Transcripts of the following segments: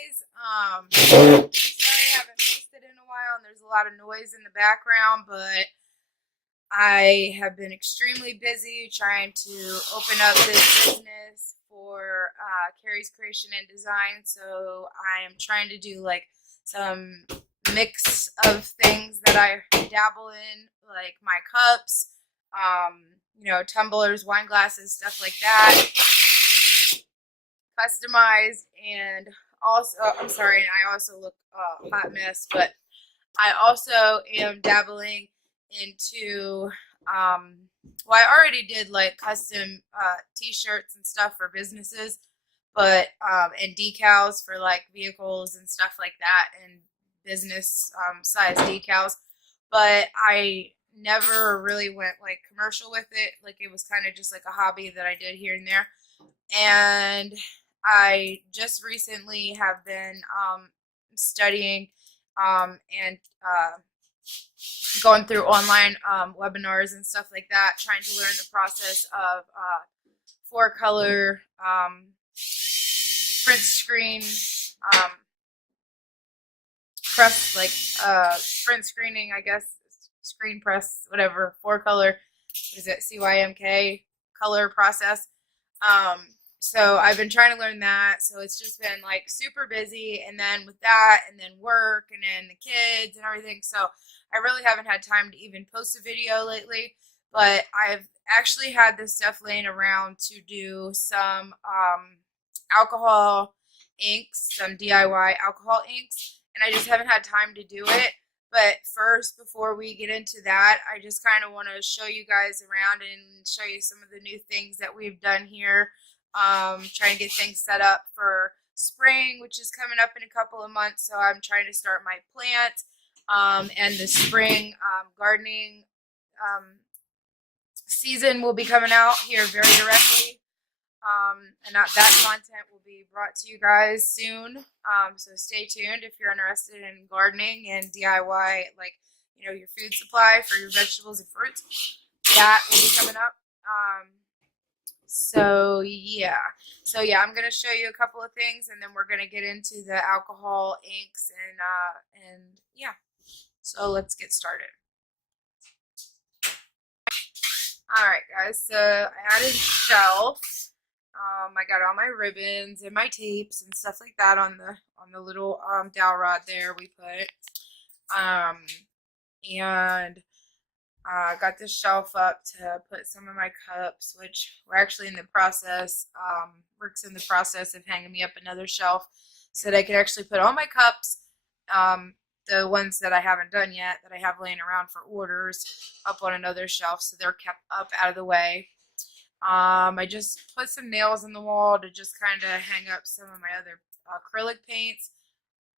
guys. Sorry I haven't posted in a while and there's a lot of noise in the background, but I have been extremely busy trying to open up this business for Carrie's Creation and Design. So I am trying to do like some mix of things that I dabble in, like my cups, tumblers, wine glasses, stuff like that, customized. And also, I'm sorry, I also look hot mess, but I also am dabbling into I already did like custom t-shirts and stuff for businesses, but and decals for like vehicles and stuff like that, and business size decals, but I never really went like commercial with it. Like it was kind of just like a hobby that I did here and there. And I just recently have been studying and going through online webinars and stuff like that, trying to learn the process of four color print screen press, like print screening, I guess, screen press, whatever, four color, what is it, CYMK color process. So I've been trying to learn that. So it's just been like super busy, and then with that, and then work, and then the kids and everything. So I really haven't had time to even post a video lately. But I've actually had this stuff laying around to do some alcohol inks, some DIY alcohol inks, and I just haven't had time to do it. But first, before we get into that, I just kind of want to show you guys around and show you some of the new things that we've done here. Trying to get things set up for spring, which is coming up in a couple of months. So I'm trying to start my plant and the spring gardening season will be coming out here very directly. And that content will be brought to you guys soon. So stay tuned if you're interested in gardening and DIY, like, your food supply for your vegetables and fruits. That will be coming up. So yeah, I'm gonna show you a couple of things, and then we're gonna get into the alcohol inks and yeah. So let's get started. All right, guys. So I added shelf. I got all my ribbons and my tapes and stuff like that on the little dowel rod there we put. And got this shelf up to put some of my cups, which we're actually in the process. Rick's in the process of hanging me up another shelf so that I could actually put all my cups, the ones that I haven't done yet, that I have laying around for orders, up on another shelf so they're kept up out of the way. I just put some nails in the wall to just kind of hang up some of my other acrylic paints.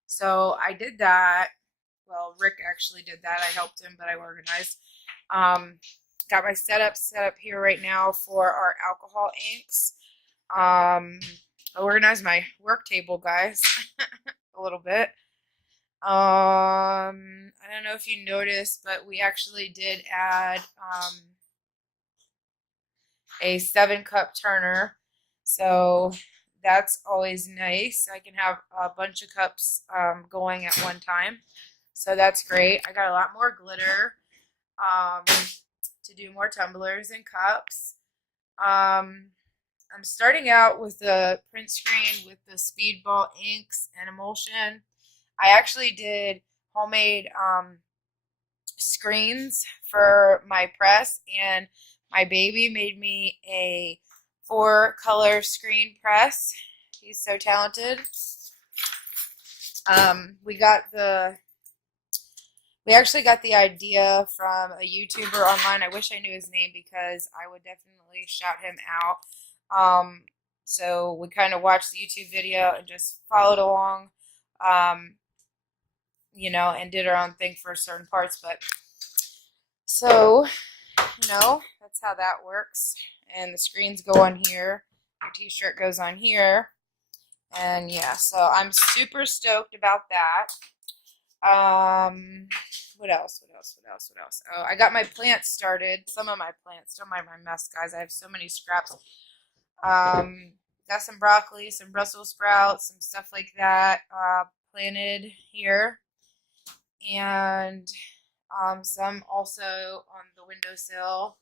So I did that. Well, Rick actually did that. I helped him, but I organized. Got my setup set up here right now for our alcohol inks. I organized my work table, guys, a little bit. I don't know if you noticed, but we actually did add a 7-cup turner, so that's always nice. I can have a bunch of cups going at one time, so that's great. I got a lot more glitter to do more tumblers and cups. I'm starting out with the print screen with the Speedball inks and emulsion. I actually did homemade screens for my press, and my baby made me a 4-color screen press. He's so talented. We actually got the idea from a YouTuber online. I wish I knew his name because I would definitely shout him out. So we kind of watched the YouTube video and just followed along, and did our own thing for certain parts. But so, that's how that works. And the screens go on here. Your t-shirt goes on here. And yeah, so I'm super stoked about that. What else? Oh, I got my plants started. Some of my plants. Don't mind my mess, guys. I have so many scraps. Got some broccoli, some Brussels sprouts, some stuff like that planted here. And some also on the windowsill.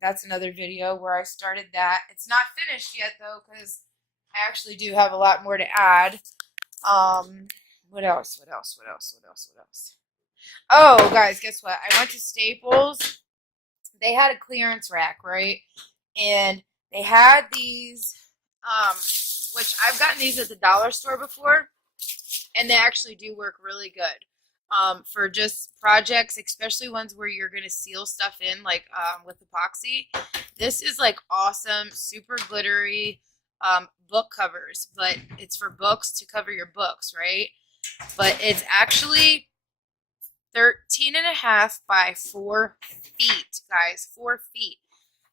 That's another video where I started that. It's not finished yet though, because I actually do have a lot more to add. What else? What else? What else? What else? What else? Oh, guys, guess what? I went to Staples. They had a clearance rack, right? And they had these, which I've gotten these at the dollar store before, and they actually do work really good. For just projects, especially ones where you're going to seal stuff in, like with epoxy. This is like awesome, super glittery book covers, but it's for books to cover your books, right? But it's actually 13.5 by 4 feet, guys, 4 feet.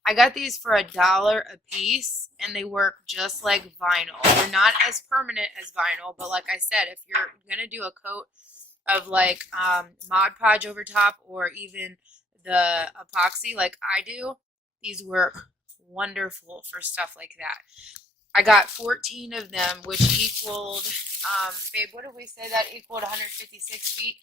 I got these for $1 a piece, and they work just like vinyl. They're not as permanent as vinyl, but like I said, if you're going to do a coat of like Mod Podge over top, or even the epoxy like I do, these work wonderful for stuff like that. I got 14 of them, which equaled, babe, what did we say that equaled? 156 feet?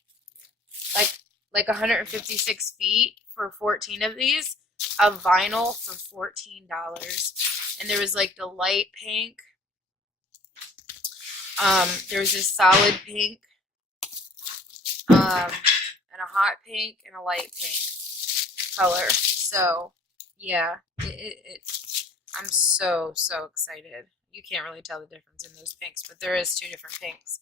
Like 156 feet for 14 of these of vinyl for $14. And there was like the light pink. There was this solid pink. And a hot pink and a light pink color. So yeah, I'm so excited. You can't really tell the difference in those pinks, but there is 2 different pinks.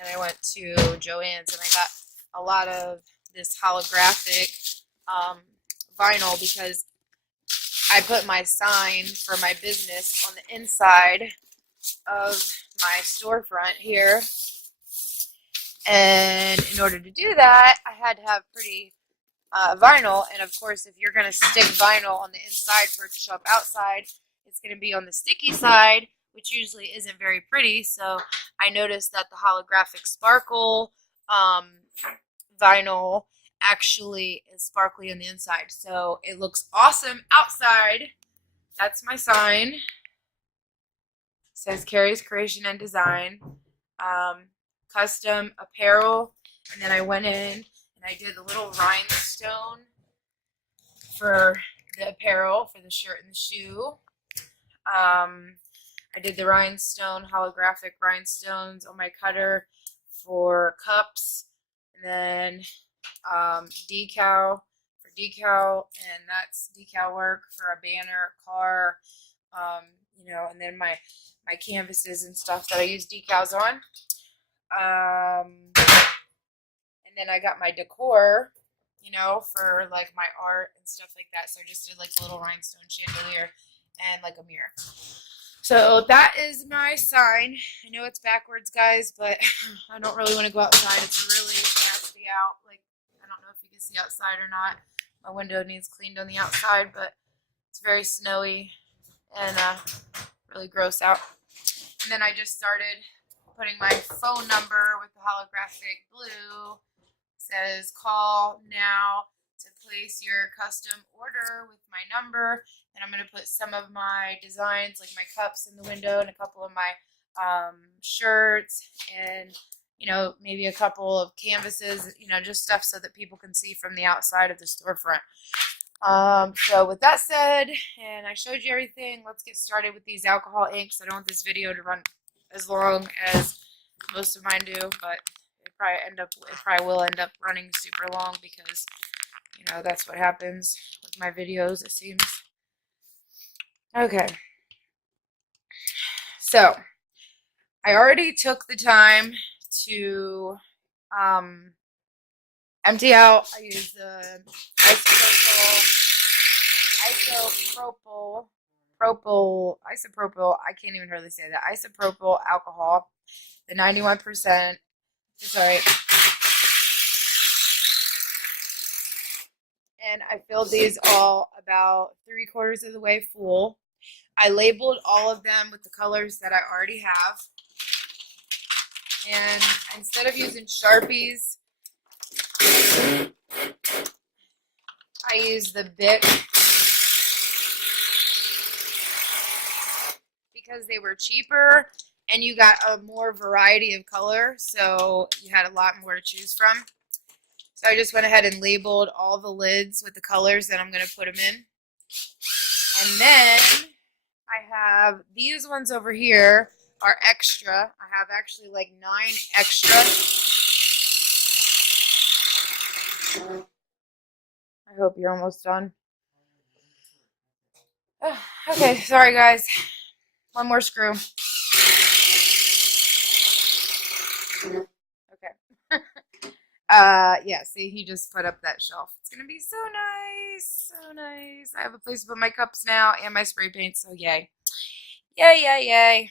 And I went to Joann's and I got a lot of this holographic vinyl because I put my sign for my business on the inside of my storefront here. And in order to do that, I had to have pretty vinyl. And of course, if you're going to stick vinyl on the inside for it to show up outside, it's going to be on the sticky side, which usually isn't very pretty. So I noticed that the holographic sparkle vinyl actually is sparkly on the inside. So it looks awesome outside. That's my sign. It says Carrie's Creation and Design. Custom apparel, and then I went in and I did the little rhinestone for the apparel for the shirt and the shoe. I did the rhinestone, holographic rhinestones on my cutter for cups, and then decal for decal, and that's decal work for a banner, car, you know, and then my canvases and stuff that I use decals on. And then I got my decor, you know, for like my art and stuff like that. So I just did like a little rhinestone chandelier and like a mirror. So that is my sign. I know it's backwards, guys, but I don't really want to go outside. It's really nasty out. Like, I don't know if you can see outside or not. My window needs cleaned on the outside, but it's very snowy and really gross out. And then I just started putting my phone number with the holographic blue. It says call now to place your custom order with my number. And I'm going to put some of my designs, like my cups in the window, and a couple of my shirts, and, you know, maybe a couple of canvases, you know, just stuff so that people can see from the outside of the storefront. So with that said, and I showed you everything, let's get started with these alcohol inks. I don't want this video to run as long as most of mine do, but it probably will end up running super long because, you know, that's what happens with my videos, it seems. Okay. So I already took the time to empty out. I use the isopropyl, I can't even hardly say that, isopropyl alcohol, the 91%, sorry, and I filled these all about 3/4 of the way full. I labeled all of them with the colors that I already have, and instead of using Sharpies, I use the Bic because they were cheaper and you got a more variety of color, so you had a lot more to choose from. So I just went ahead and labeled all the lids with the colors that I'm going to put them in. And then I have these ones over here are extra. I have actually like 9 extra. I hope you're almost done. Okay, sorry guys. One more screw. Okay. Yeah, see, he just put up that shelf. It's gonna be so nice. So nice. I have a place to put my cups now and my spray paint, so yay. Yay, yay, yay.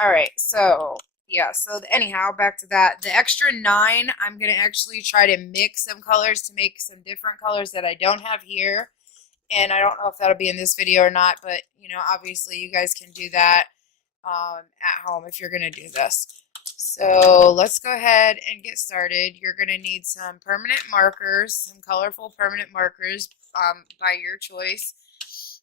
Alright, so yeah, so anyhow, back to that. The extra 9, I'm going to actually try to mix some colors to make some different colors that I don't have here. And I don't know if that'll be in this video or not, but, you know, obviously you guys can do that at home if you're going to do this. So let's go ahead and get started. You're going to need some permanent markers, some colorful permanent markers by your choice.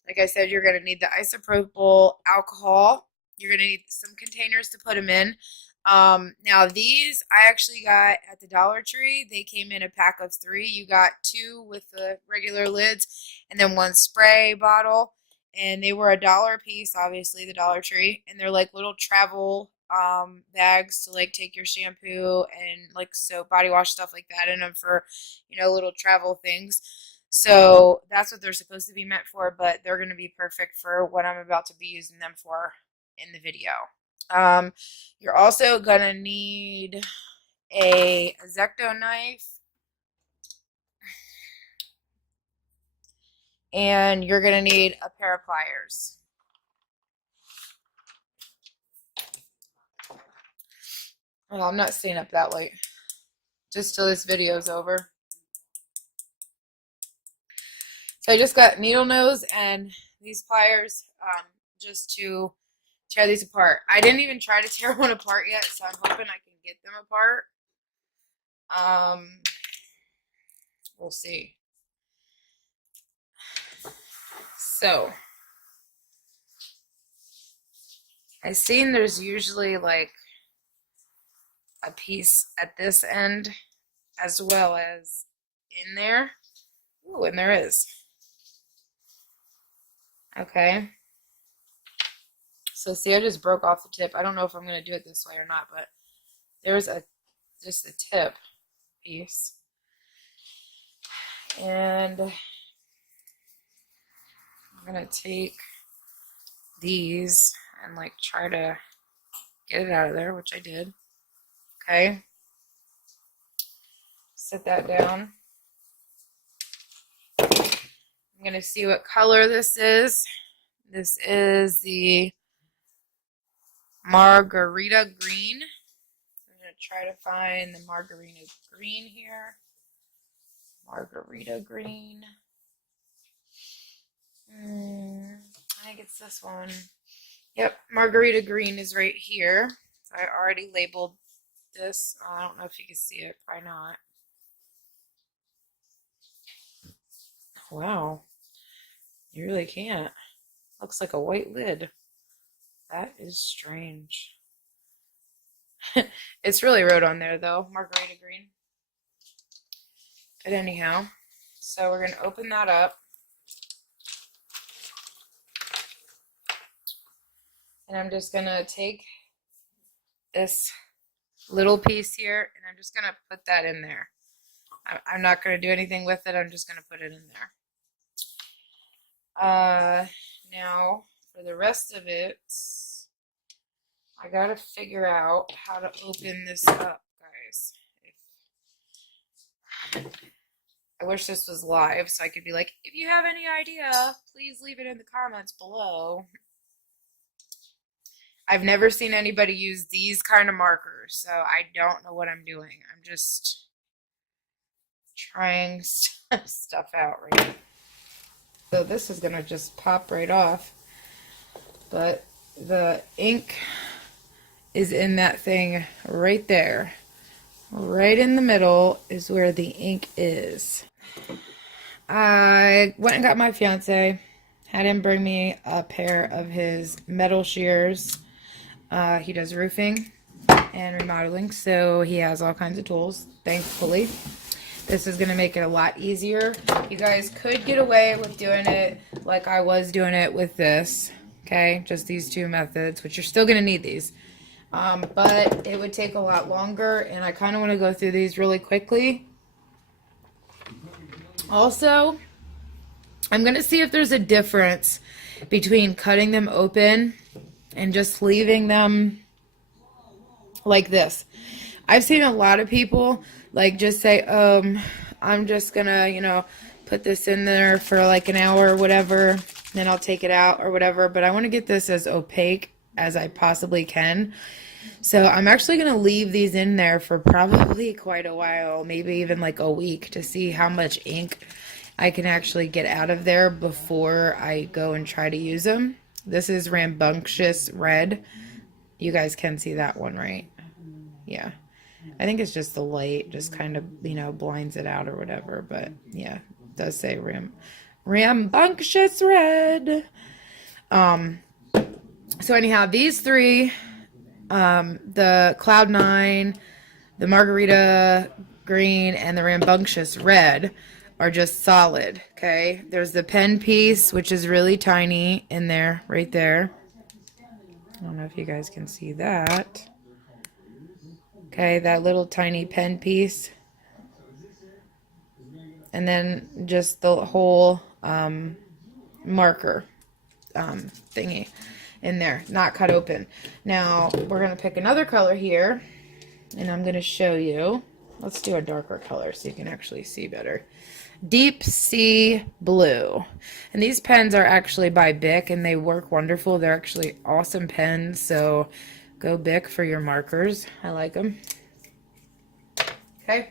Like I said, you're going to need the isopropyl alcohol. You're going to need some containers to put them in. Now these I actually got at the Dollar Tree. They came in a pack of 3. You got 2 with the regular lids and then 1 spray bottle. And they were $1 a piece, obviously, the Dollar Tree. And they're like little travel bags to like take your shampoo and like soap, body wash, stuff like that in them for, you know, little travel things. So that's what they're supposed to be meant for, but they're going to be perfect for what I'm about to be using them for in the video. You're also going to need a X-Acto knife, and you're going to need a pair of pliers. Oh, I'm not staying up that late, just till this video's over. So I just got needle nose and these pliers just to tear these apart. I didn't even try to tear one apart yet, so I'm hoping I can get them apart. We'll see. So I've seen there's usually like a piece at this end as well as in there. Ooh, and there is. Okay. So see, I just broke off the tip. I don't know if I'm going to do it this way or not, but there's just a tip piece. And I'm going to take these and like try to get it out of there, which I did. Okay. Set that down. I'm going to see what color this is. This is the Margarita Green. I'm going to try to find the Margarita Green here. Margarita Green. I think it's this one. Yep, Margarita Green is right here. So I already labeled this. I don't know if you can see it. Probably not. Wow. You really can't. Looks like a white lid. That is strange. It's really wrote on there though, Margarita Green. But anyhow, so we're going to open that up. And I'm just going to take this little piece here and I'm just going to put that in there. I'm not going to do anything with it. I'm just going to put it in there. Now, for the rest of it, I got to figure out how to open this up, guys. I wish this was live so I could be like, if you have any idea, please leave it in the comments below. I've never seen anybody use these kind of markers, so I don't know what I'm doing. I'm just trying stuff out right now. So this is going to just pop right off, but the ink is in that thing right there. Right in the middle is where the ink is. I went and got my fiance Had him bring me a pair of his metal shears. He does roofing and remodeling, so he has all kinds of tools, thankfully. This is going to make it a lot easier. You guys could get away with doing it like I was doing it with this, okay? Just these two methods, which you're still going to need these. But it would take a lot longer, and I kind of want to go through these really quickly. Also, I'm going to see if there's a difference between cutting them open and just leaving them like this. I've seen a lot of people like just say, I'm just going to, you know, put this in there for like an hour or whatever, then I'll take it out or whatever. But I want to get this as opaque as I possibly can. So I'm actually going to leave these in there for probably quite a while, maybe even like a week, to see how much ink I can actually get out of there before I go and try to use them. This is Rambunctious Red. You guys can see that one, right? Yeah. I think it's just the light just kind of, you know, blinds it out or whatever. But yeah, it does say Rambunctious Red. So anyhow, these three, the Cloud 9, the Margarita Green, and the Rambunctious Red are just solid, okay? There's the pen piece, which is really tiny in there, right there. I don't know if you guys can see that. Okay, that little tiny pen piece. And then just the whole marker thingy in there, not cut open. Now, we're going to pick another color here, and I'm going to show you. Let's do a darker color so you can actually see better. Deep Sea Blue. And these pens are actually by Bic, and they work wonderful. They're actually awesome pens, so go Bic for your markers. I like them. Okay.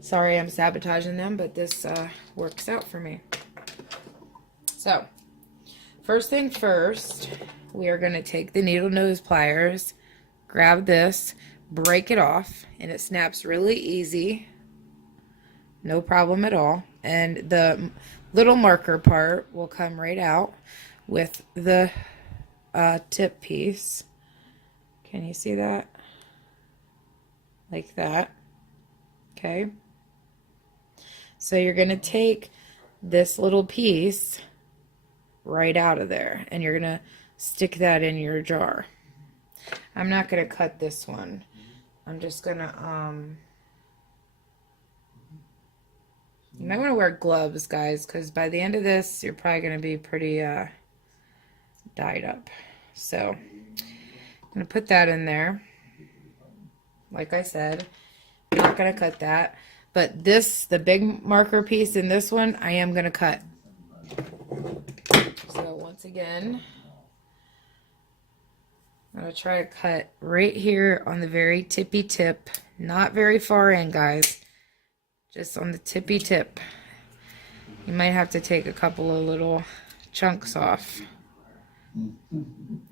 Sorry I'm sabotaging them, but this works out for me. So, first thing first, we are going to take the needle nose pliers, grab this, break it off, and it snaps really easy. No problem at all. And the little marker part will come right out with the tip piece. Can you see that? Like that. Okay. So you're going to take this little piece right out of there, and you're going to stick that in your jar. I'm not going to cut this one. I'm just going to, you might want to wear gloves, guys, because by the end of this, you're probably going to be pretty dyed up. So, I'm going to put that in there. Like I said, I'm not going to cut that. But this, the big marker piece in this one, I am going to cut. So, once again, I'm going to try to cut right here on the very tippy tip. Not very far in, guys. Just on the tippy tip. You might have to take a couple of little chunks off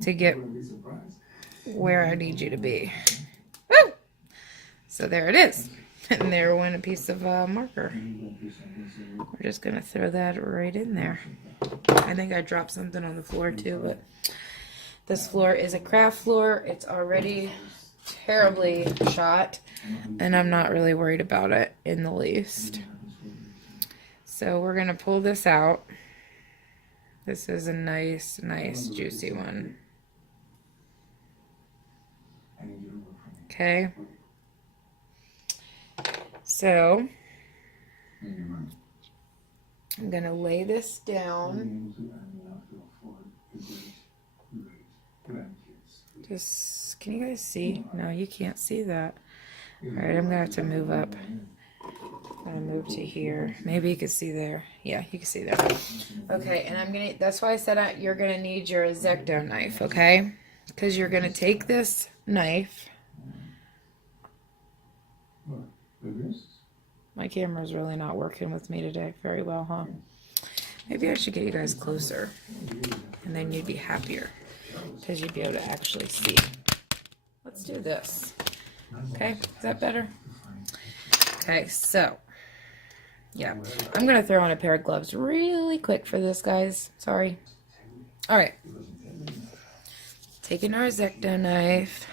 to get where I need you to be. Woo! So there it is. And there went a piece of marker. We're just going to throw that right in there. I think I dropped something on the floor too, but this floor is a craft floor. It's already terribly shot, and I'm not really worried about it in the least. So we're going to pull this out. This is a nice, nice, juicy one. Okay. So I'm going to lay this down. Just, can you guys see? No, you can't see that. Alright, I'm going to have to move up. I'm going to move to here. Maybe you can see there. Yeah, you can see there. Okay, and I'm going to, that's why I said you're going to need your X-Acto knife, okay? Because you're going to take this knife. My camera's really not working with me today very well, huh? Maybe I should get you guys closer, and then you'd be happier, because you'd be able to actually see. Let's do this. Okay, is that better? Okay, so Yeah, I'm gonna throw on a pair of gloves really quick for this, guys. Sorry. All right, taking our X-Acto knife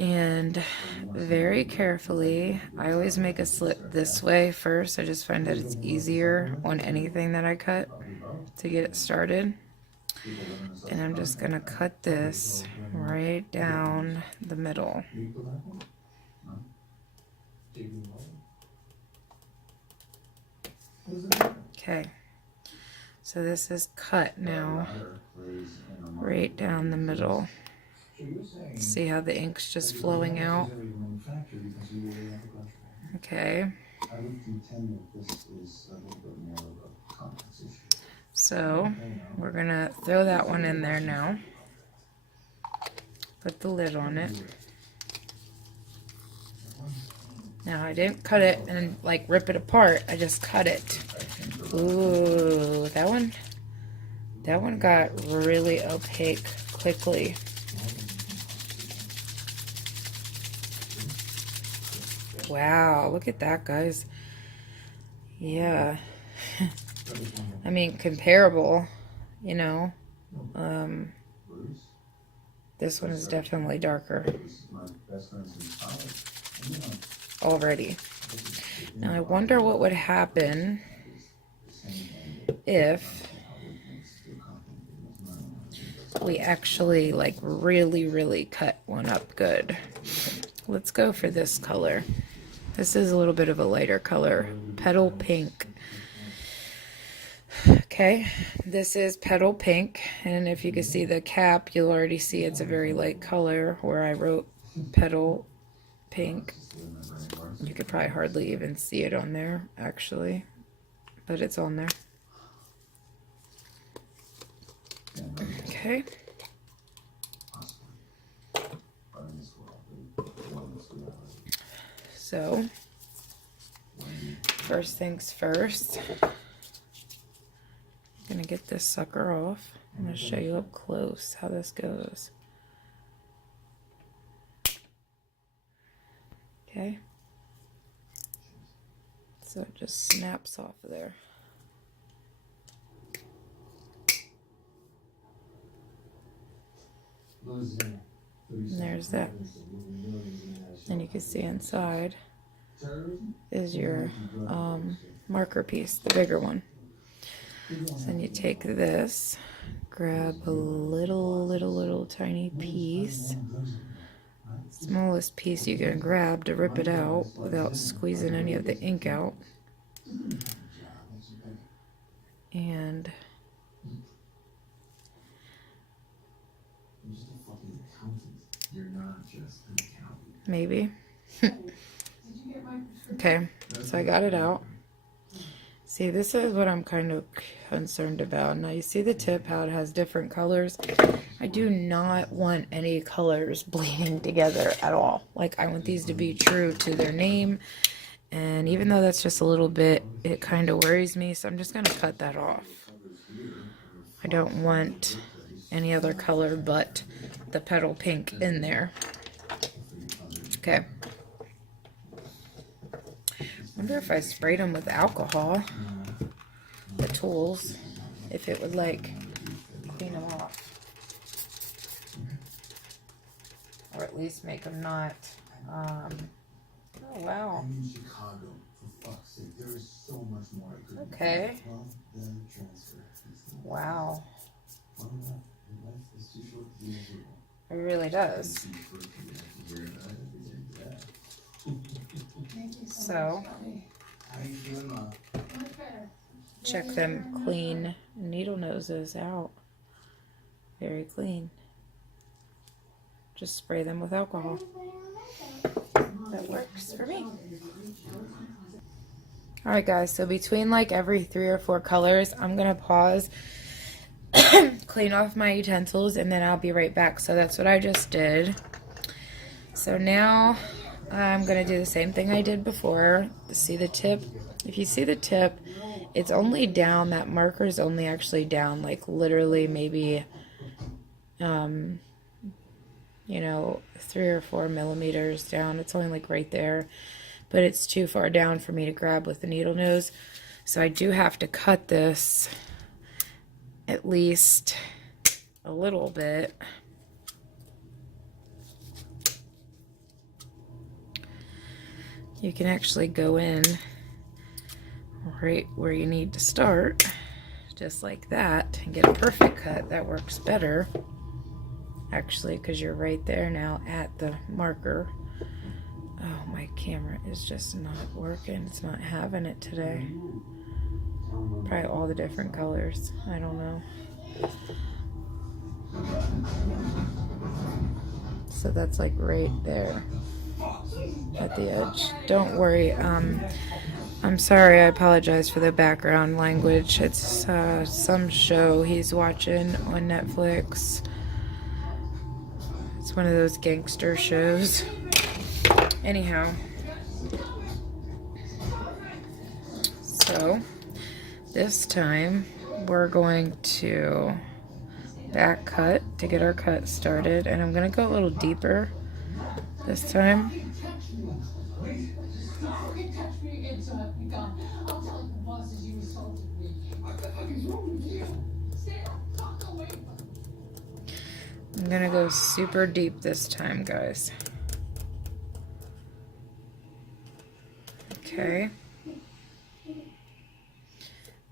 and very carefully, I always make a slit this way first. I just find that it's easier on anything that I cut to get it started. And I'm just gonna cut this right down the middle. Okay, so this is cut now, right down the middle. See how the ink's just flowing out? Okay. So we're gonna throw that one in there now. Put the lid on it. Now I didn't cut it and like rip it apart. I just cut it. Ooh, that one got really opaque quickly. Wow, look at that, guys. Yeah. I mean, comparable, you know. This one is definitely darker already. Now I wonder what would happen if we actually like really cut one up good. Let's go for this color. This is a little bit of a lighter color, Petal Pink. Okay, this is Petal Pink, and if you can see the cap, you'll already see it's a very light color where I wrote Petal Pink. You could probably hardly even see it on there, actually, but it's on there. Okay. So, first things first, I'm gonna get this sucker off. I'm gonna show you up close how this goes. Okay. So it just snaps off of there. And there's that. And you can see inside is your marker piece, the bigger one. So then you take this, grab a little tiny piece, smallest piece you can grab to rip it out without squeezing any of the ink out. And maybe. Okay, so I got it out. See, this is what I'm kind of concerned about. Now you see the tip, how it has different colors. I do not want any colors bleeding together at all. Like, I want these to be true to their name. And even though that's just a little bit, it kind of worries me. So I'm just going to cut that off. I don't want any other color but the Petal Pink in there. Okay. Wonder if I sprayed them with alcohol, the tools, if it would like clean them off, or at least make them not. Oh wow. Okay. Wow. It really does. So, check them clean needle noses out. Very clean. Just spray them with alcohol. That works for me. Alright guys, so between like every 3 or 4 colors, I'm going to pause, clean off my utensils, and then I'll be right back. So that's what I just did. So now I'm going to do the same thing I did before. See the tip? If you see the tip, it's only down, that marker is only actually down like literally maybe, you know, 3 or 4 millimeters down. It's only like right there. but it's too far down for me to grab with the needle nose. So I do have to cut this at least a little bit. You can actually go in right where you need to start, just like that, and get a perfect cut. That works better, actually, because you're right there now at the marker. Oh, my camera is just not working. It's not having it today. Probably all the different colors. I don't know. So that's like right there at the edge. Don't worry. I'm sorry. I apologize for the background language. It's some show he's watching on Netflix. It's one of those gangster shows. Anyhow, so this time we're going to back cut to get our cut started, and I'm going to go a little deeper this time. I'm going to go super deep this time, guys. Okay.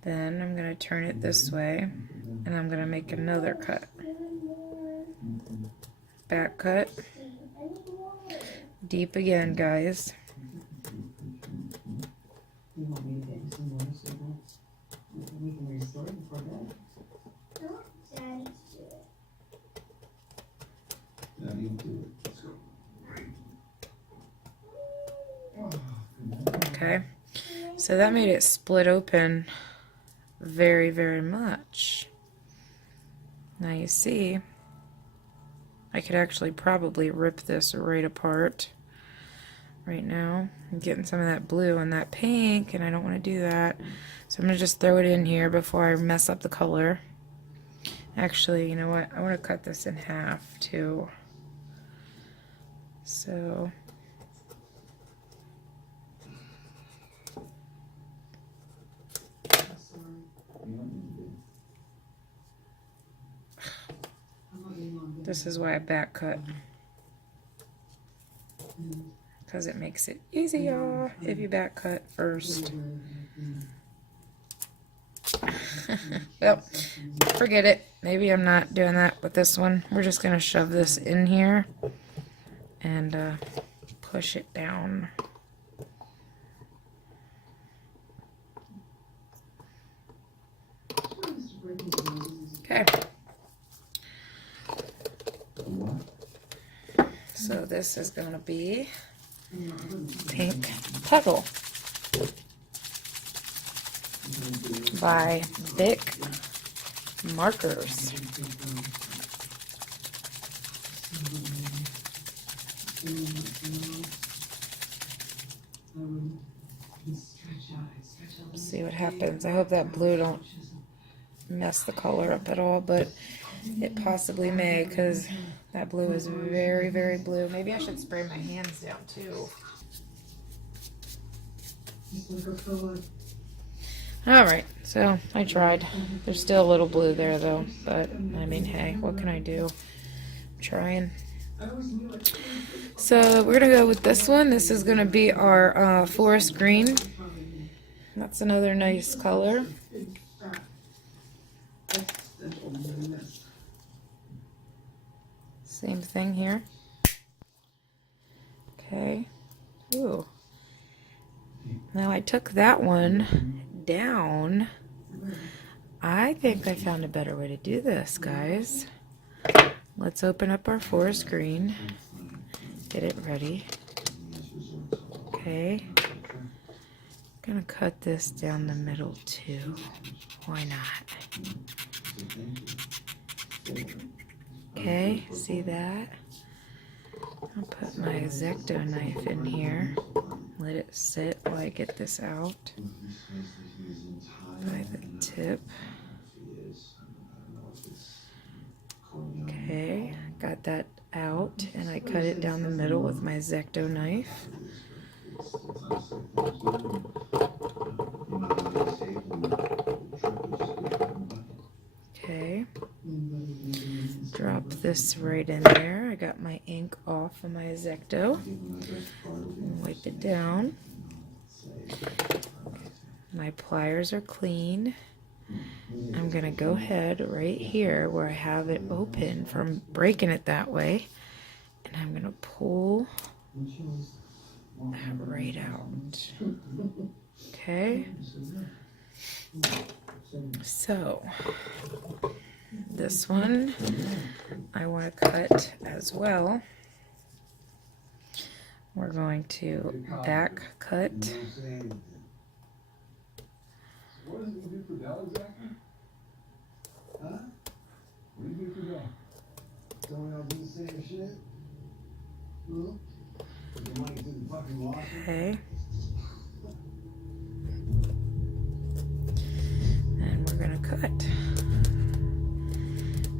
Then I'm going to turn it this way, and I'm going to make another cut. Back cut. Deep again, guys. Okay, so that made it split open very, very much. Now you see, I could actually probably rip this right apart right now. I'm getting some of that blue and that pink, and I don't want to do that. So I'm going to just throw it in here before I mess up the color. Actually, you know what? I want to cut this in half too. So this is why I back cut, because it makes it easier if you back cut first. Well, forget it. Maybe I'm not doing that with this one. We're just going to shove this in here and push it down. Okay. So this is going to be Pink Puddle by Bic Markers. See what happens. I hope that blue don't mess the color up at all, but it possibly may, because that blue is very, very blue. Maybe I should spray my hands down too. Alright, so I tried. There's still a little blue there though, but I mean, hey, what can I do? I'm trying. So we're gonna go with this one. This is gonna be our forest green. That's another nice color. Same thing here. Okay. Ooh. Now I took that one down. I think I found a better way to do this, guys. Let's open up our forest green. Get it ready. Okay. I'm gonna cut this down the middle too. Why not? Okay, see that? I'll put my X-Acto knife in here. Let it sit while I get this out by the tip. Okay, got that out, and I cut it down the middle with my X-Acto knife. Okay. Drop this right in there. I got my ink off of my X-Acto. Wipe it down. My pliers are clean. I'm gonna go ahead right here where I have it open from breaking it that way, and I'm gonna pull that right out. Okay. So this one I want to cut as well. We're going to back cut. What is it you do for Dell exactly? Huh? What do you do for Dell? Someone else do the same shit? Huh? Put the money to the fucking washer? Okay. And we're gonna cut.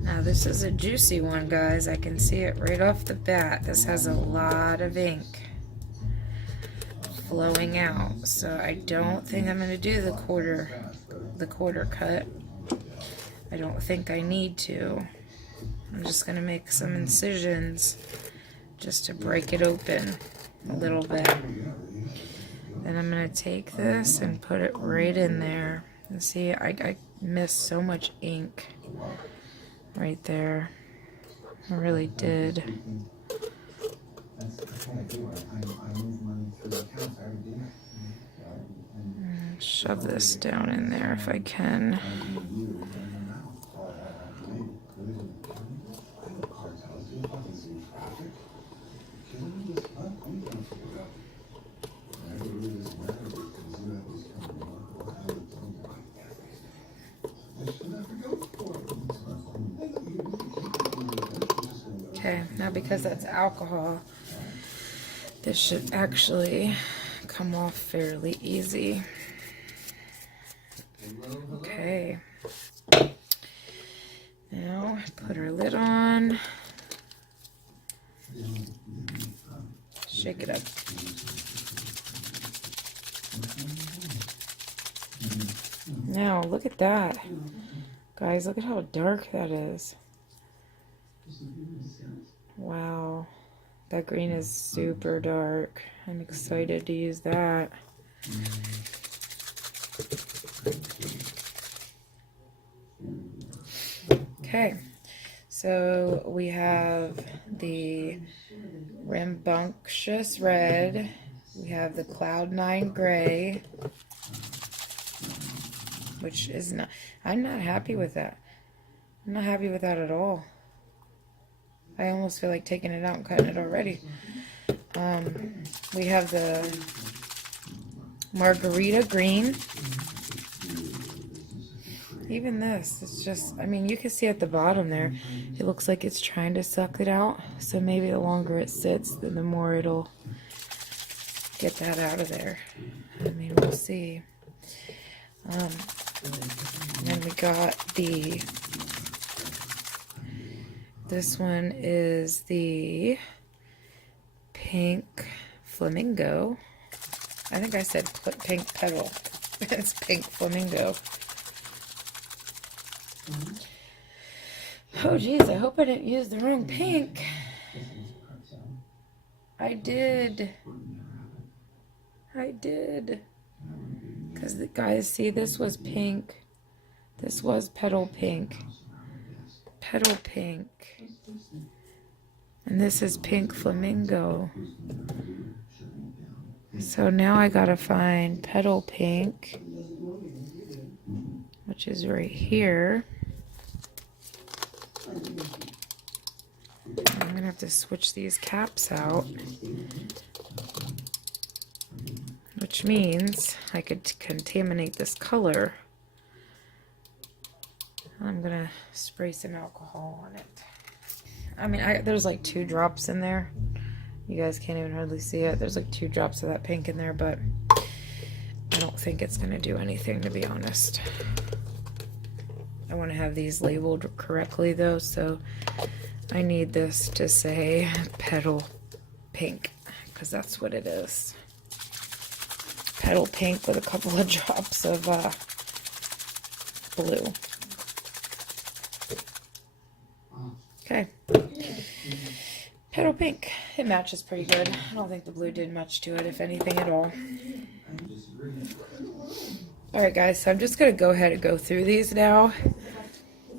Now this is a juicy one, guys. I can see it right off the bat. This has a lot of ink flowing out, so I don't think I'm gonna do the quarter cut. I don't think I need to. I'm just gonna make some incisions just to break it open a little bit. Then I'm gonna take this and put it right in there. And see, I missed so much ink right there. I really did. Shove this down in there if I can. Okay, now because that's alcohol, this should actually come off fairly easy. Okay. Now put our lid on. Shake it up. Now look at that. Guys, look at how dark that is. Wow. That green is super dark. I'm excited to use that. Okay, so we have the Rambunctious Red. We have the Cloud9 Gray, which is not, I'm not happy with that. I'm not happy with that at all. I almost feel like taking it out and cutting it already. We have the Margarita Green. Even this, it's just, I mean, you can see at the bottom there, it looks like it's trying to suck it out. So maybe the longer it sits, then the more it'll get that out of there. I mean, we'll see. And then we got the, this one is the Pink Flamingo. I think I said pink petal. It's Pink Flamingo. Oh geez, I hope I didn't use the wrong pink. I did. Because the guys, see, this was pink. This was petal pink. Petal pink. And this is Pink Flamingo. So now I gotta find petal pink, which is right here. I'm gonna have to switch these caps out, which means I could contaminate this color. I'm gonna spray some alcohol on it. I mean, there's like 2 drops in there. You guys can't even hardly see it. There's like 2 drops of that pink in there, but I don't think it's gonna do anything, to be honest. I want to have these labeled correctly though, so I need this to say petal pink, because that's what it is. petal pink with a couple of drops of blue. Okay. Petal pink. It matches pretty good. I don't think the blue did much to it, if anything at all. Alright guys, so I'm just going to go ahead and go through these now.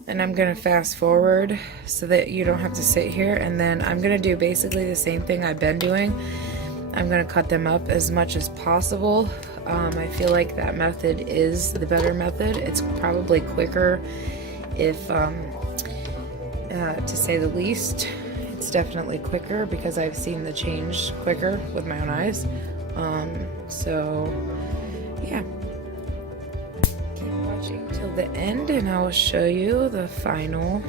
And I'm going to fast forward so that you don't have to sit here. And then I'm going to do basically the same thing I've been doing. I'm going to cut them up as much as possible. I feel like that method is the better method. It's probably quicker if, to say the least. It's definitely quicker because I've seen the change quicker with my own eyes. So, yeah. Keep watching till the end and I will show you the final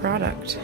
product.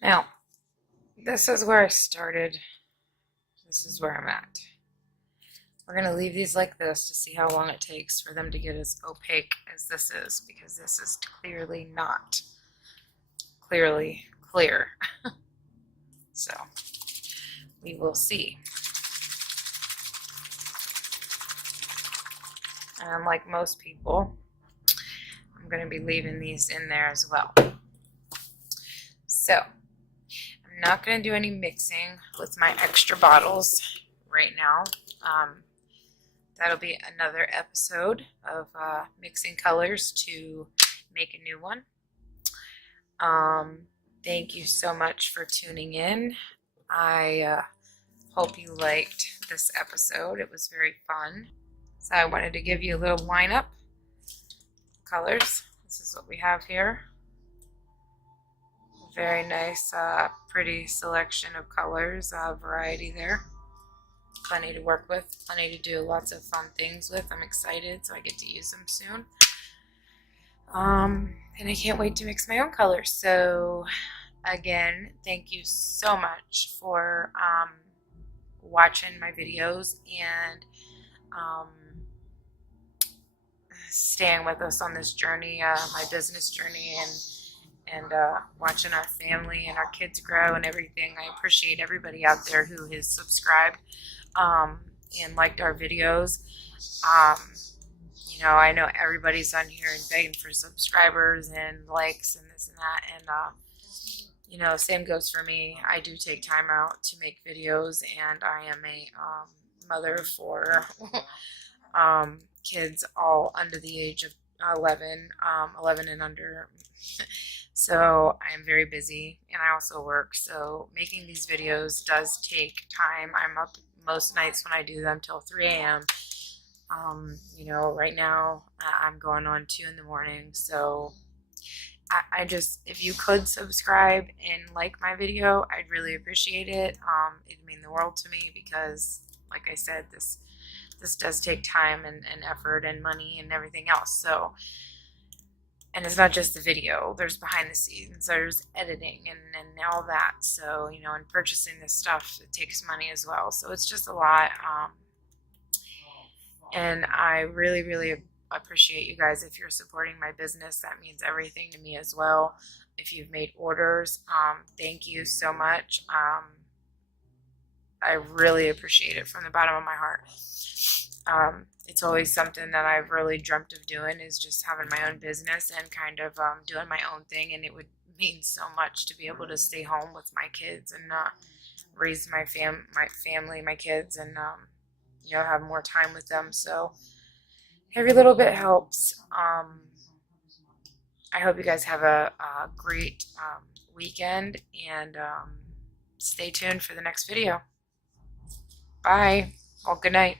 Now, this is where I started. This is where I'm at. We're going to leave these like this to see how long it takes for them to get as opaque as this is, because this is clearly not clearly clear. So, we will see. And like most people, I'm going to be leaving these in there as well. So, I'm not going to do any mixing with my extra bottles right now. That'll be another episode of mixing colors to make a new one. Thank you so much for tuning in. I hope you liked this episode. It was very fun. So I wanted to give you a little lineup colors. This is what we have here. Very nice, pretty selection of colors, variety there. Plenty to work with, plenty to do lots of fun things with. I'm excited, so I get to use them soon. And I can't wait to mix my own colors. So again, thank you so much for watching my videos and staying with us on this journey, my business journey, and watching our family and our kids grow and everything. I appreciate everybody out there who has subscribed and liked our videos. You know, I know everybody's on here and begging for subscribers and likes and this and that, and you know, same goes for me. I do take time out to make videos, and I am a mother for kids all under the age of 11 and under. So I am very busy, and I also work, so making these videos does take time. I'm up most nights when I do them till 3 a.m. You know, right now I'm going on 2 in the morning, so I just, if you could subscribe and like my video, I'd really appreciate it. It'd mean the world to me, because like I said, this does take time and effort and money and everything else. So, and it's not just the video, there's behind the scenes, there's editing and all that. So, you know, and purchasing this stuff, it takes money as well. So it's just a lot. And I really, really appreciate you guys. If you're supporting my business, that means everything to me as well. If you've made orders, thank you so much. I really appreciate it from the bottom of my heart. It's always something that I've really dreamt of doing, is just having my own business and kind of doing my own thing, and it would mean so much to be able to stay home with my kids and raise my family, my kids, and you know, have more time with them. So every little bit helps. I hope you guys have a great weekend, and stay tuned for the next video. Bye. Well, good night.